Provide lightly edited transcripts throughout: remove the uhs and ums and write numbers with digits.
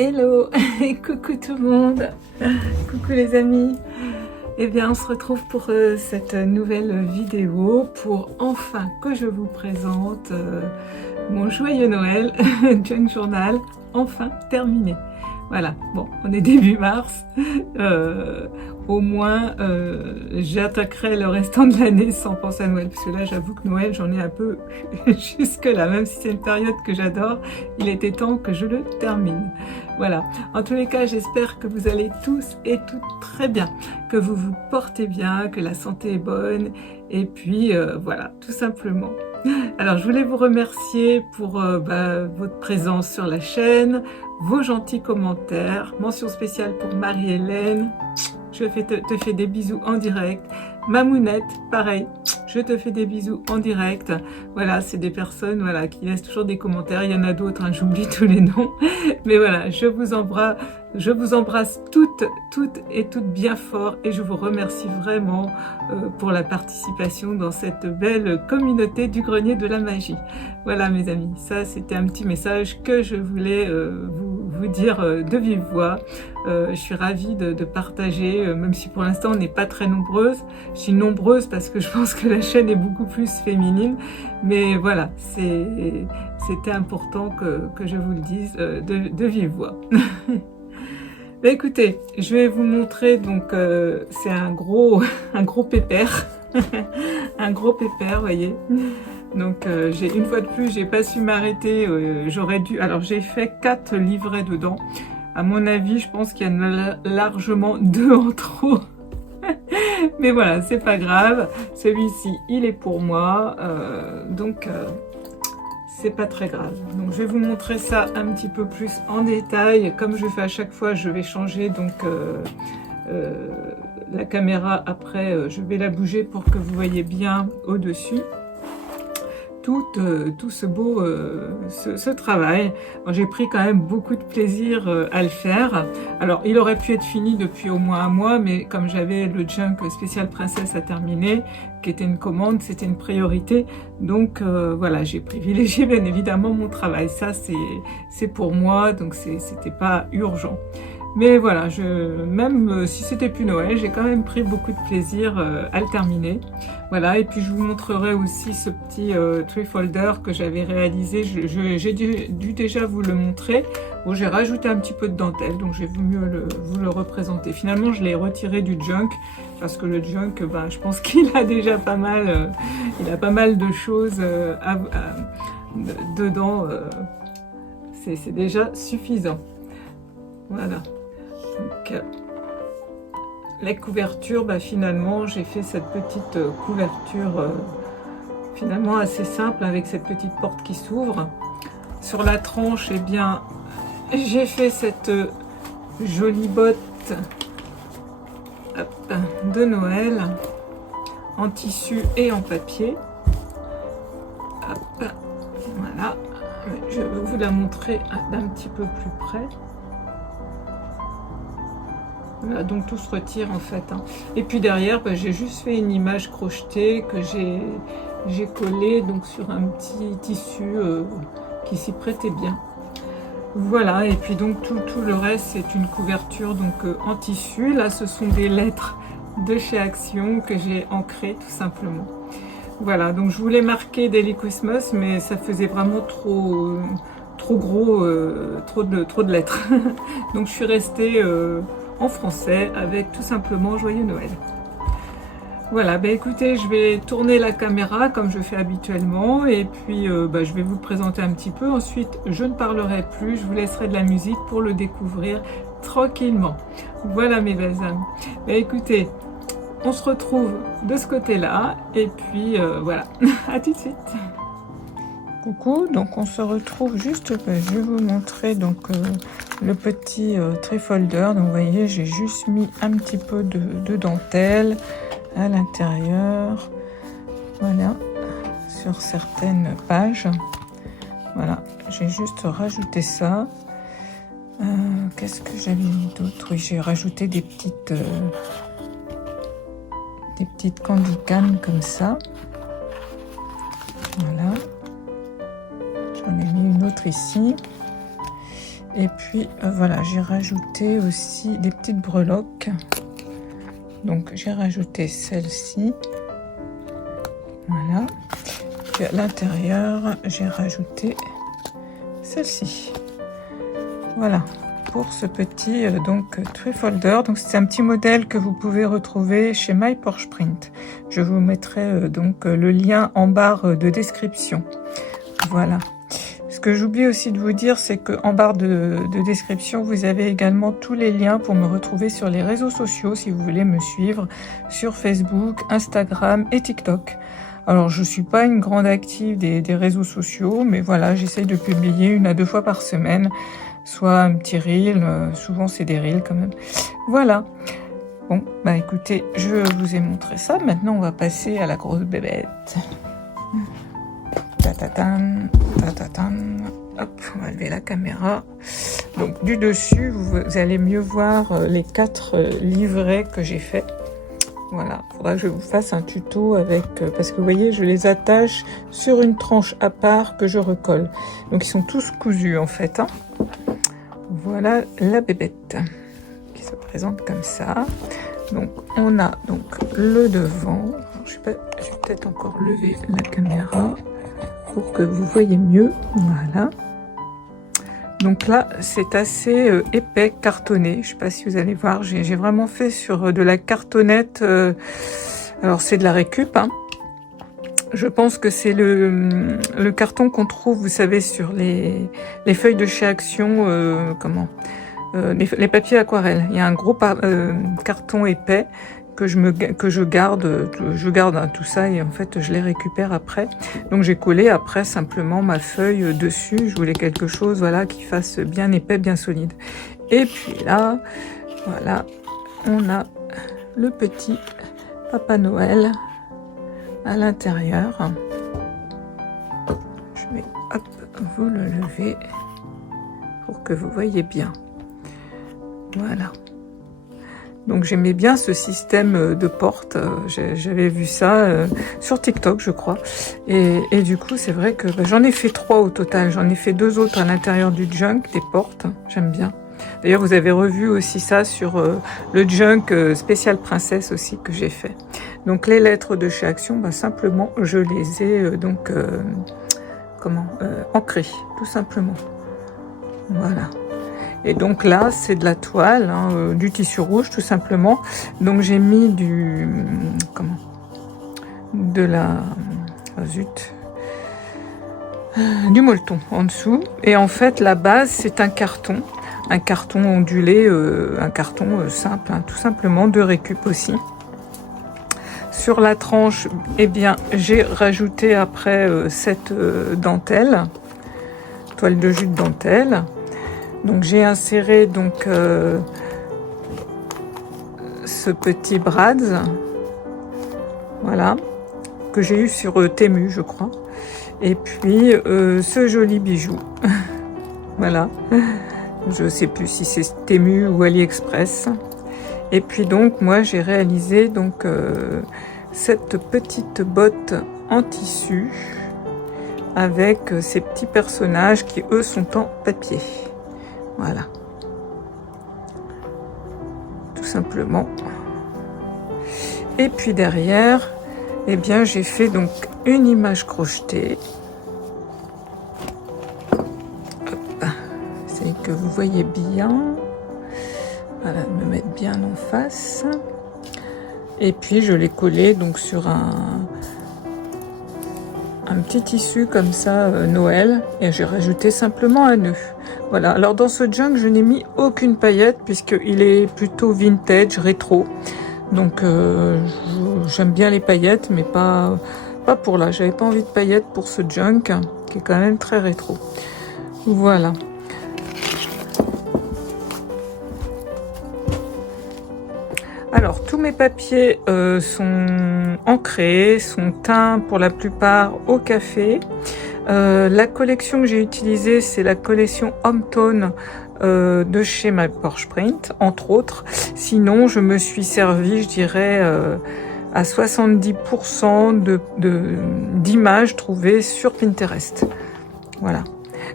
Hello, coucou tout le monde, coucou les amis. Eh bien on se retrouve pour cette nouvelle vidéo pour enfin que je vous présente mon joyeux Noël Junk Journal, enfin terminé. Voilà, bon, on est début mars, au moins j'attaquerai le restant de l'année sans penser à Noël, parce que là j'avoue que Noël j'en ai un peu jusque là, même si c'est une période que j'adore, il était temps que je le termine. Voilà, en tous les cas j'espère que vous allez tous et toutes très bien, que vous vous portez bien, que la santé est bonne, et puis voilà, tout simplement. Alors je voulais vous remercier pour votre présence sur la chaîne, vos gentils commentaires, mention spéciale pour Marie-Hélène, je te fais des bisous en direct, Mamounette, pareil, je te fais des bisous en direct. Voilà, c'est des personnes voilà, qui laissent toujours des commentaires, il y en a d'autres, hein, j'oublie tous les noms, mais voilà, je vous embrasse toutes et toutes bien fort et je vous remercie vraiment pour la participation dans cette belle communauté du Grenier de la Magie. Voilà mes amis, ça c'était un petit message que je voulais vous dire de vive voix. Je suis ravie de partager, même si pour l'instant on n'est pas très nombreuses. Je suis nombreuse parce que je pense que la chaîne est beaucoup plus féminine, mais voilà, c'était important que je vous le dise de vive voix. Bah écoutez, je vais vous montrer, donc c'est un gros pépère, un gros pépère, voyez. Donc une fois de plus, j'ai pas su m'arrêter, j'aurais dû, alors j'ai fait 4 livrets dedans. À mon avis, je pense qu'il y en a largement 2 en trop. Mais voilà, c'est pas grave, celui-ci, il est pour moi, donc c'est pas très grave. Donc je vais vous montrer ça un petit peu plus en détail. Comme je fais à chaque fois, je vais changer donc la caméra après, je vais la bouger pour que vous voyez bien au-dessus tout ce beau ce travail. J'ai pris quand même beaucoup de plaisir à le faire. Alors il aurait pu être fini depuis au moins un mois, mais comme j'avais le junk spécial princesse à terminer, qui était une commande, c'était une priorité, donc voilà, j'ai privilégié bien évidemment mon travail. Ça c'est pour moi, donc c'était pas urgent. Mais voilà, même si c'était plus Noël, j'ai quand même pris beaucoup de plaisir à le terminer. Voilà, et puis je vous montrerai aussi ce petit tree folder que j'avais réalisé. J'ai dû déjà vous le montrer. Bon, j'ai rajouté un petit peu de dentelle, donc j'ai voulu mieux vous le représenter. Finalement, je l'ai retiré du junk, parce que le junk, je pense qu'il a déjà pas mal, il a pas mal de choses dedans. C'est déjà suffisant. Voilà. Donc, les couvertures, finalement, j'ai fait cette petite couverture finalement assez simple avec cette petite porte qui s'ouvre. Sur la tranche, eh bien, j'ai fait cette jolie botte de Noël en tissu et en papier. Hop, voilà, je vais vous la montrer d'un petit peu plus près. Voilà, donc tout se retire en fait. Et puis derrière, j'ai juste fait une image crochetée que j'ai collée donc sur un petit tissu qui s'y prêtait bien. Voilà, et puis donc tout le reste c'est une couverture donc en tissu. Là, ce sont des lettres de chez Action que j'ai ancrées tout simplement. Voilà, donc je voulais marquer Daily Christmas, mais ça faisait vraiment trop gros, trop de lettres. Donc je suis restée en français avec tout simplement Joyeux Noël. Voilà, écoutez, je vais tourner la caméra comme je fais habituellement et puis je vais vous le présenter un petit peu. Ensuite, je ne parlerai plus, je vous laisserai de la musique pour le découvrir tranquillement. Voilà mes belles âmes. Écoutez, on se retrouve de ce côté-là et puis voilà, à tout de suite. Coucou, donc on se retrouve juste, je vais vous montrer donc le petit tree folder. Donc vous voyez, j'ai juste mis un petit peu de dentelle à l'intérieur, voilà, sur certaines pages. Voilà, j'ai juste rajouté ça. Qu'est-ce que j'avais mis d'autre? Oui, j'ai rajouté des petites candy cannes comme ça. Voilà. J'en ai mis une autre ici. Et puis voilà, j'ai rajouté aussi des petites breloques. Donc j'ai rajouté celle-ci. Voilà. Puis à l'intérieur, j'ai rajouté celle-ci. Voilà. Pour ce petit donc trifolder. Donc c'est un petit modèle que vous pouvez retrouver chez My Porsche Print. Je vous mettrai donc le lien en barre de description. Voilà. Ce que j'oublie aussi de vous dire, c'est que en barre de description, vous avez également tous les liens pour me retrouver sur les réseaux sociaux si vous voulez me suivre sur Facebook, Instagram et TikTok. Alors je suis pas une grande active des réseaux sociaux, mais voilà, j'essaye de publier 1 à 2 fois par semaine, soit un petit reel, souvent c'est des reels quand même. Voilà. Bon, bah écoutez, je vous ai montré ça. Maintenant, on va passer à la grosse bébête. Tatatan, tatatan. Hop, on va lever la caméra. Donc du dessus, vous allez mieux voir les 4 livrets que j'ai fait. Voilà, il faudra que je vous fasse un tuto avec, parce que vous voyez, je les attache sur une tranche à part que je recolle. Donc ils sont tous cousus en fait. Hein. Voilà la bébête qui se présente comme ça. Donc on a donc le devant. Alors, je vais peut-être encore lever la caméra pour que vous voyez mieux. Voilà. Donc là, c'est assez épais, cartonné. Je sais pas si vous allez voir, j'ai vraiment fait sur de la cartonnette. Alors c'est de la récup. Hein. Je pense que c'est le carton qu'on trouve, vous savez, sur les feuilles de chez Action. Les papiers aquarelles. Il y a un gros carton épais que je garde hein, tout ça et en fait je les récupère après. Donc j'ai collé après simplement ma feuille dessus. Je voulais quelque chose voilà qui fasse bien épais, bien solide. Et puis là, voilà, on a le petit Papa Noël à l'intérieur. Je vais hop, vous le lever pour que vous voyez bien. Voilà. Donc j'aimais bien ce système de porte, j'avais vu ça sur TikTok je crois, et du coup c'est vrai que j'en ai fait 3 au total, j'en ai fait 2 autres à l'intérieur du junk, des portes, j'aime bien. D'ailleurs vous avez revu aussi ça sur le junk spécial princesse aussi que j'ai fait. Donc les lettres de chez Action, simplement je les ai ancrées, tout simplement. Voilà. Et donc là, c'est de la toile, hein, du tissu rouge tout simplement. Donc j'ai mis du molleton en dessous. Et en fait, la base, c'est un carton ondulé, un carton simple, hein, tout simplement, de récup aussi. Sur la tranche, eh bien, j'ai rajouté après cette dentelle, toile de jute dentelle. Donc j'ai inséré donc ce petit Bradz, voilà, que j'ai eu sur Temu je crois, et puis ce joli bijou, voilà, je sais plus si c'est Temu ou AliExpress. Et puis donc moi j'ai réalisé donc cette petite botte en tissu avec ces petits personnages qui eux sont en papier. Voilà, tout simplement. Et puis derrière, eh bien, j'ai fait donc une image crochetée. C'est que vous voyez bien. Voilà, me mettre bien en face. Et puis je l'ai collé donc sur un petit tissu comme ça Noël, et j'ai rajouté simplement un nœud. Voilà, alors dans ce junk je n'ai mis aucune paillette puisqu'il est plutôt vintage, rétro, donc j'aime bien les paillettes mais pas pour là, j'avais pas envie de paillettes pour ce junk qui est quand même très rétro. Voilà. Alors tous mes papiers sont ancrés, sont teints pour la plupart au café. La collection que j'ai utilisée, c'est la collection Hometone de chez My Porsche Print, entre autres. Sinon, je me suis servi, je dirais, à 70% d'images trouvées sur Pinterest. Voilà.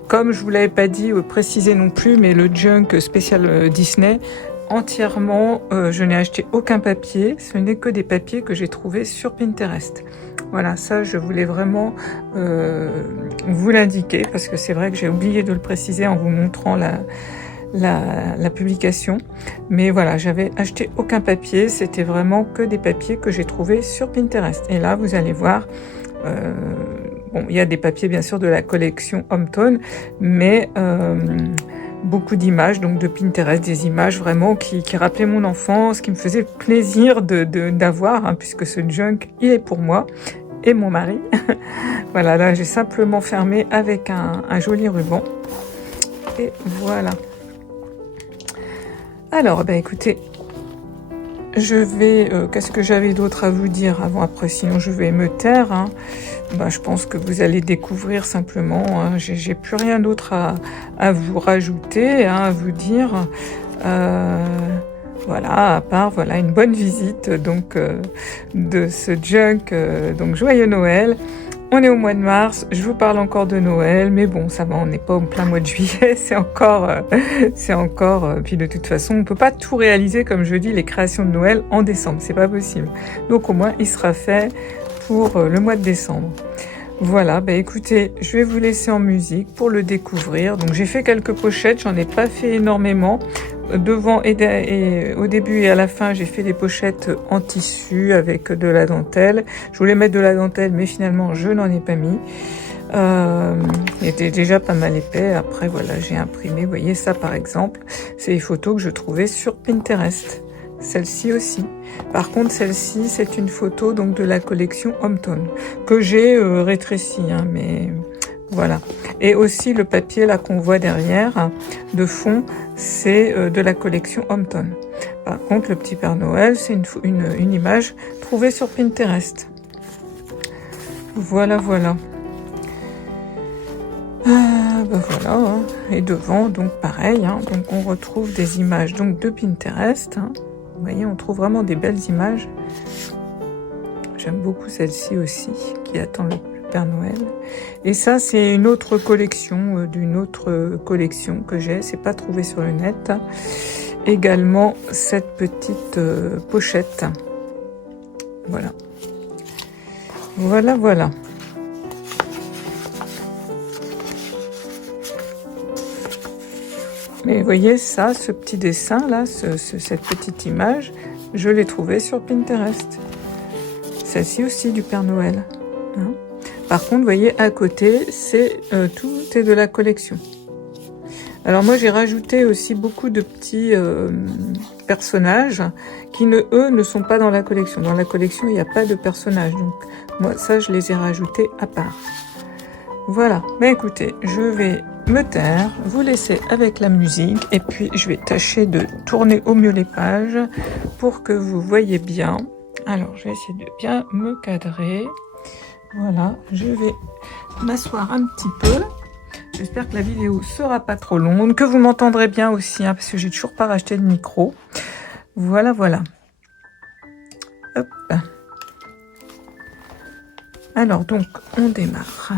Comme je vous l'avais pas dit, précisé non plus, mais le junk spécial Disney, entièrement, je n'ai acheté aucun papier, ce n'est que des papiers que j'ai trouvés sur Pinterest. Voilà, ça je voulais vraiment vous l'indiquer, parce que c'est vrai que j'ai oublié de le préciser en vous montrant la publication. Mais voilà, j'avais acheté aucun papier, c'était vraiment que des papiers que j'ai trouvés sur Pinterest. Et là, vous allez voir, bon, il y a des papiers bien sûr de la collection Hometone, mais beaucoup d'images donc de Pinterest, des images vraiment qui rappelaient mon enfance, qui me faisaient plaisir d'avoir, hein, puisque ce junk, il est pour moi et mon mari. Voilà, là j'ai simplement fermé avec un joli ruban. Et voilà. Alors, ben écoutez, je vais... qu'est-ce que j'avais d'autre à vous dire avant, après, sinon je vais me taire, hein. Ben, je pense que vous allez découvrir simplement, hein. J'ai plus rien d'autre à vous rajouter, hein, à vous dire. Voilà, à part voilà une bonne visite donc de ce junk, donc joyeux Noël. On est au mois de mars, je vous parle encore de Noël, mais bon, ça va, on n'est pas au plein mois de juillet, c'est encore, puis de toute façon, on peut pas tout réaliser, comme je dis, les créations de Noël en décembre, c'est pas possible. Donc au moins, il sera fait pour le mois de décembre. Voilà, bah écoutez, je vais vous laisser en musique pour le découvrir. Donc j'ai fait quelques pochettes, j'en ai pas fait énormément. Devant et au début et à la fin, j'ai fait des pochettes en tissu avec de la dentelle. Je voulais mettre de la dentelle, mais finalement, je n'en ai pas mis. Il était déjà pas mal épais. Après, voilà, j'ai imprimé. Vous voyez ça, par exemple, c'est les photos que je trouvais sur Pinterest. Celle-ci aussi. Par contre, celle-ci, c'est une photo donc de la collection Hometone que j'ai rétrécie, hein, mais voilà. Et aussi le papier là qu'on voit derrière de fond, c'est de la collection Hometone. Par contre, le petit Père Noël, c'est une image trouvée sur Pinterest. Voilà, voilà. Ben voilà, hein. Et devant, donc pareil, hein, donc on retrouve des images donc de Pinterest. Hein. Vous voyez, on trouve vraiment des belles images. J'aime beaucoup celle-ci aussi, qui attend le Père Noël. Et ça, c'est une autre collection, d'une autre collection que j'ai. C'est pas trouvé sur le net. Également, cette petite pochette. Voilà. Voilà, voilà. Mais vous voyez ça, ce petit dessin là, cette petite image, je l'ai trouvée sur Pinterest. Celle-ci aussi du Père Noël. Hein. Par contre, vous voyez à côté, c'est tout est de la collection. Alors moi, j'ai rajouté aussi beaucoup de petits personnages qui eux ne sont pas dans la collection. Dans la collection, il n'y a pas de personnages. Donc moi, ça, je les ai rajoutés à part. Voilà. Mais écoutez, je vais me taire, vous laisser avec la musique et puis je vais tâcher de tourner au mieux les pages pour que vous voyez bien. Alors, je vais essayer de bien me cadrer. Voilà, je vais m'asseoir un petit peu. J'espère que la vidéo sera pas trop longue, que vous m'entendrez bien aussi, hein, parce que j'ai toujours pas racheté de micro. Voilà, voilà. Hop. Alors, donc, on démarre.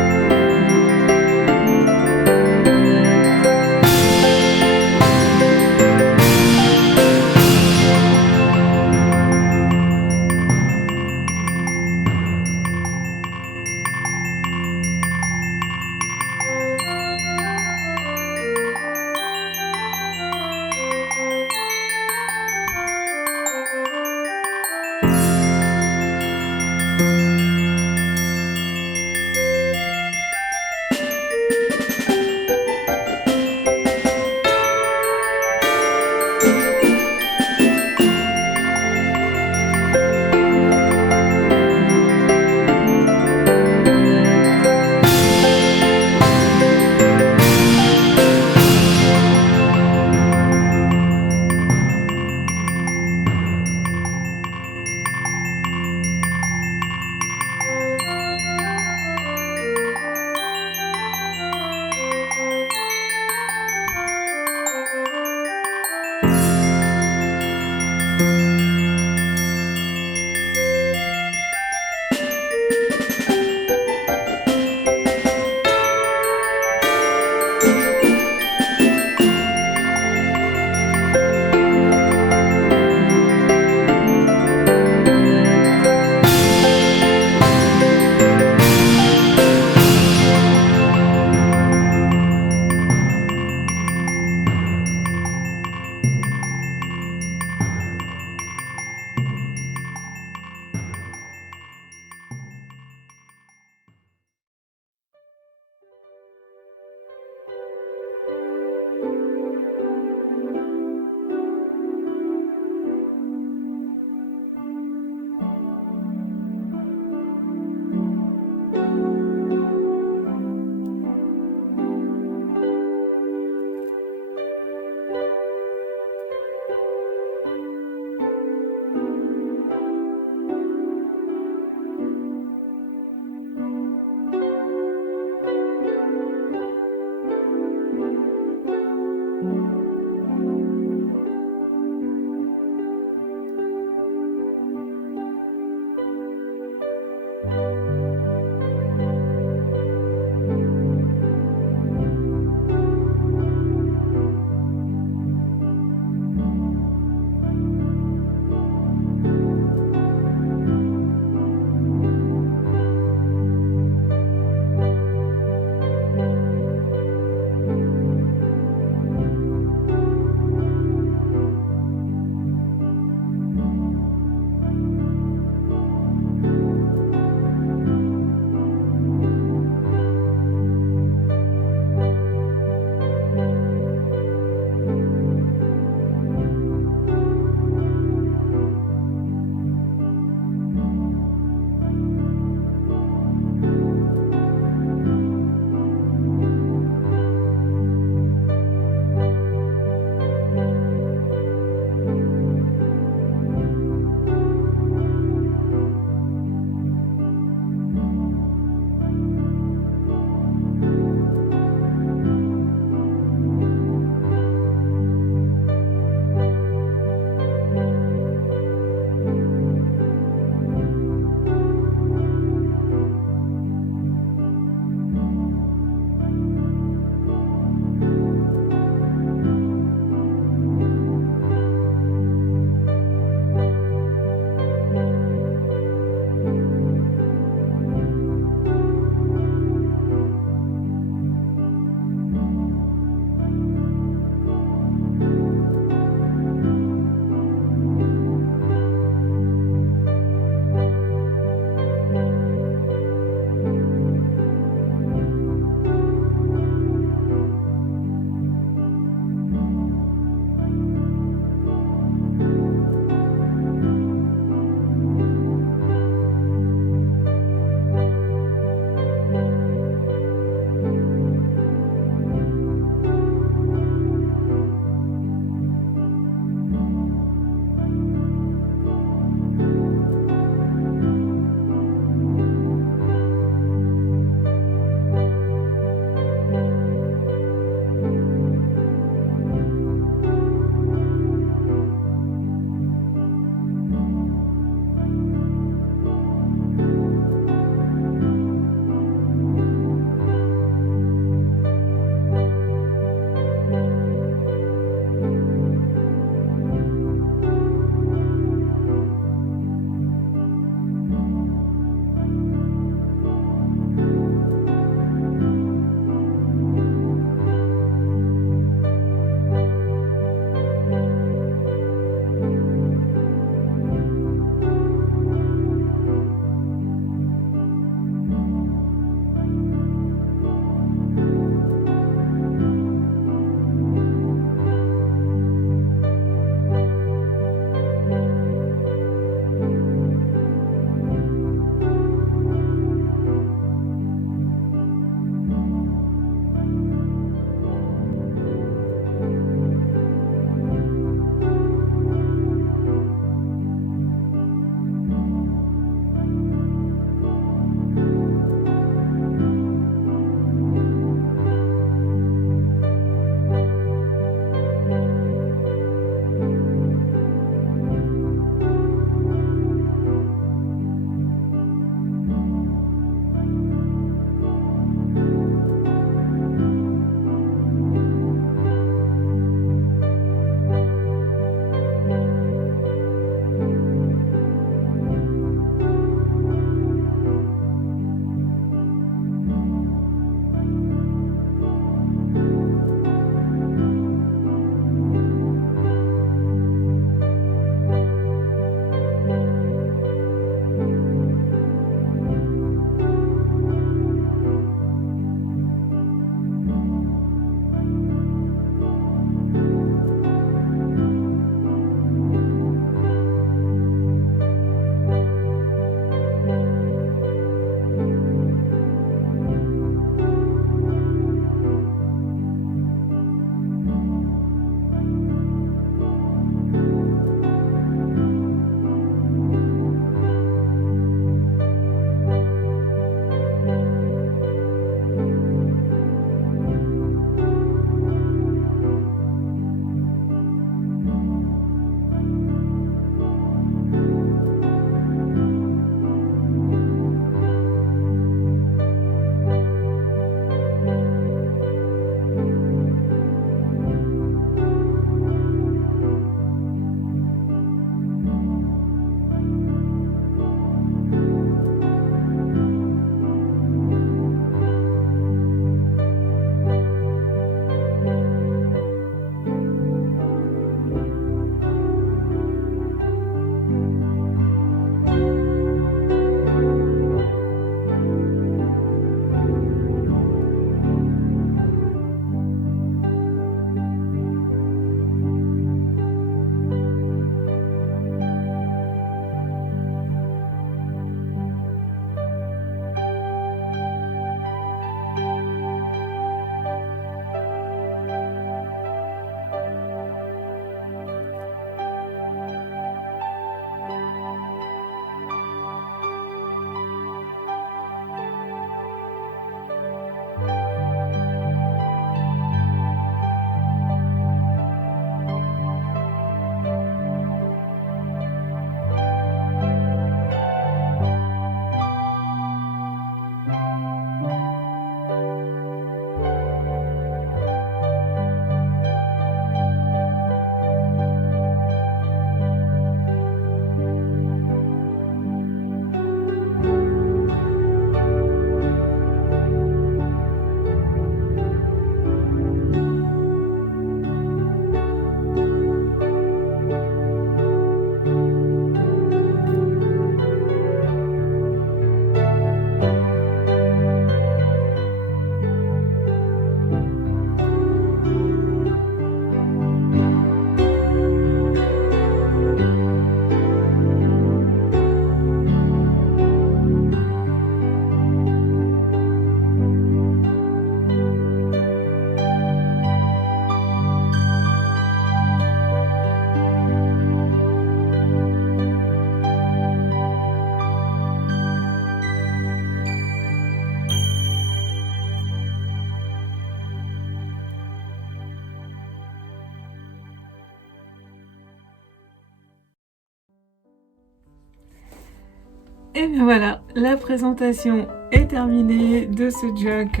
Et bien voilà, la présentation est terminée de ce junk,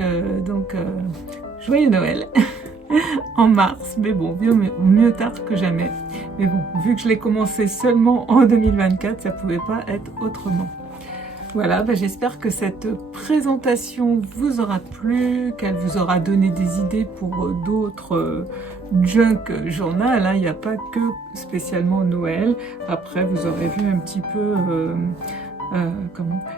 joyeux Noël en mars, mais bon, mieux tard que jamais. Mais bon, vu que je l'ai commencé seulement en 2024, ça pouvait pas être autrement. Voilà, j'espère que cette présentation vous aura plu, qu'elle vous aura donné des idées pour d'autres junk journal, hein. Il n'y a pas que spécialement Noël. Après, vous aurez vu un petit peu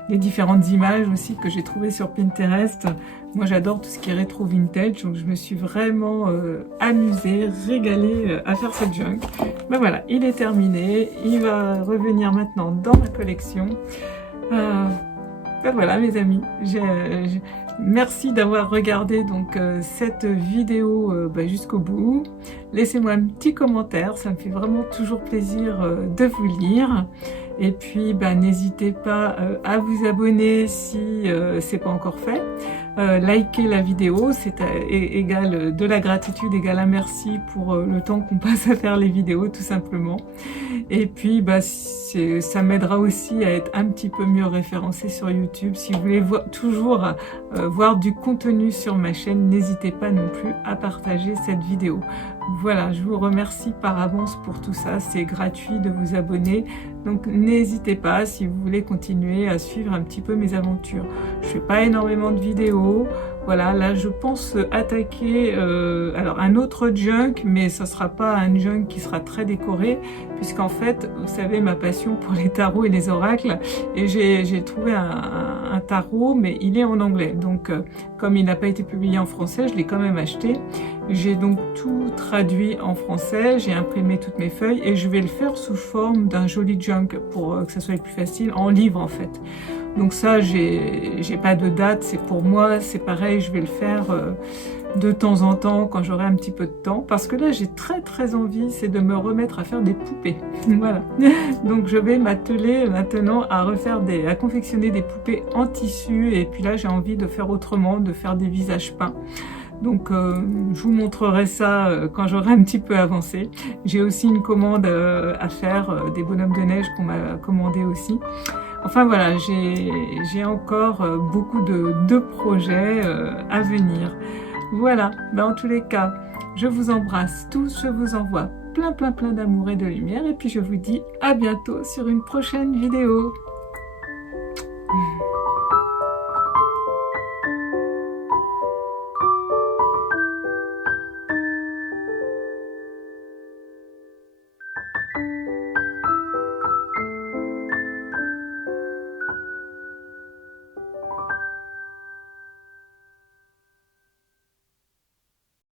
les différentes images aussi que j'ai trouvées sur Pinterest. Moi, j'adore tout ce qui est rétro vintage, donc je me suis vraiment amusée, régalée à faire cette junk. Ben voilà, il est terminé. Il va revenir maintenant dans ma collection. Ben voilà mes amis, merci d'avoir regardé donc cette vidéo jusqu'au bout. Laissez-moi un petit commentaire, ça me fait vraiment toujours plaisir de vous lire. Et puis n'hésitez pas à vous abonner si c'est pas encore fait. Liker la vidéo, c'est égal de la gratitude, égal un merci pour le temps qu'on passe à faire les vidéos tout simplement. Et puis ça m'aidera aussi à être un petit peu mieux référencé sur YouTube. Si vous voulez toujours voir du contenu sur ma chaîne, n'hésitez pas non plus à partager cette vidéo. Voilà, je vous remercie par avance pour tout ça, c'est gratuit de vous abonner, donc n'hésitez pas si vous voulez continuer à suivre un petit peu mes aventures. Je fais pas énormément de vidéos, voilà, là je pense attaquer alors un autre junk, mais ça sera pas un junk qui sera très décoré, puisqu'en fait, vous savez, ma passion pour les tarots et les oracles, et j'ai trouvé un tarot, mais il est en anglais, donc comme il n'a pas été publié en français, je l'ai quand même acheté. J'ai donc tout traduit en français, j'ai imprimé toutes mes feuilles et je vais le faire sous forme d'un joli junk pour que ça soit plus facile, en livre en fait. Donc ça, j'ai pas de date, c'est pour moi, c'est pareil, je vais le faire de temps en temps quand j'aurai un petit peu de temps, parce que là j'ai très envie, c'est de me remettre à faire des poupées. Voilà, donc je vais m'atteler maintenant à à confectionner des poupées en tissu, et puis là j'ai envie de faire autrement, de faire des visages peints. Donc je vous montrerai ça quand j'aurai un petit peu avancé. J'ai aussi une commande à faire, des bonhommes de neige qu'on m'a commandé aussi. Enfin voilà, j'ai encore beaucoup de projets à venir. Voilà, en tous les cas, je vous embrasse tous, je vous envoie plein d'amour et de lumière, et puis je vous dis à bientôt sur une prochaine vidéo.